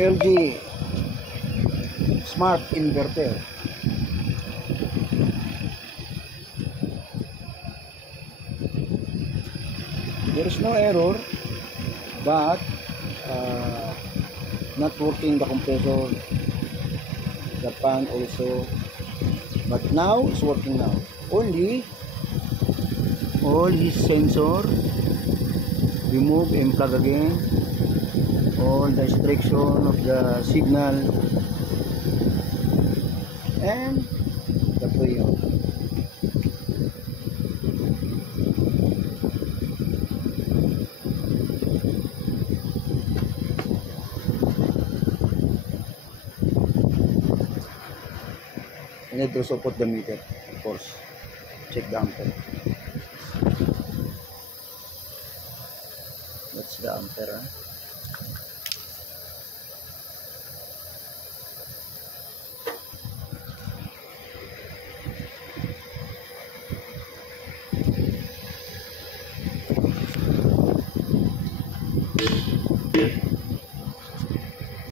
LG Smart Inverter. There is no error, but not working the compressor, the fan also, but now it's working now. Only all his sensor, remove and plug again, all the extraction of the signal, and the pre-on. You need to support the meter, of course. Check the ampere. That's the ampere. Huh?